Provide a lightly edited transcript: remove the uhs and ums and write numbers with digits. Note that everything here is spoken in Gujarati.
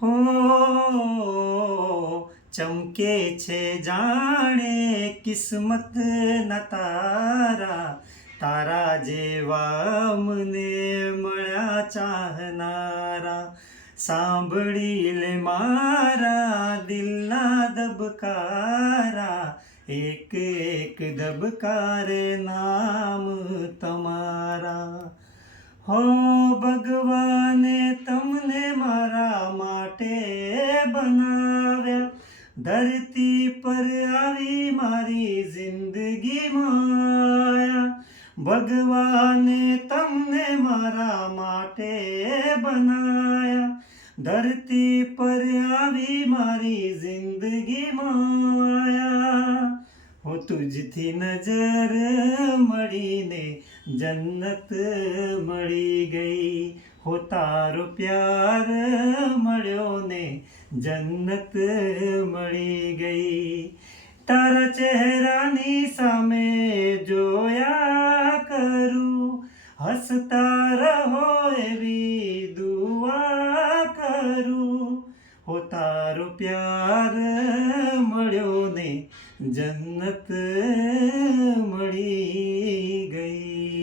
હો ચમકે છે જાણે કિસ્મત ના તારા, તારા જેવા મને મળ્યા ચાહનારા. સાંભળી લે મારા દિલના ધબકારા, એક એક ધબકારે નામ તમારા. હો ભગવાને તમને મારા માટે બનાવ્યા, ધરતી પર આવી મારી જિંદગી માયા. ભગવાને તમને મારા માટે બનાયા, ધરતી પર આવી મારી જિંદગી માયા. હો તુજથી નજર મળીને જન્નત મળી ગઈ, હો તારો પ્યાર મળ્યો ને જન્નત મળી ગઈ. તારા ચહેરાની સામે જોયા કરું, હસતા રહો એવી દુઆ કરું. હો તારો પ્યાર મળ્યો ને જન્નત મળી ગઈ.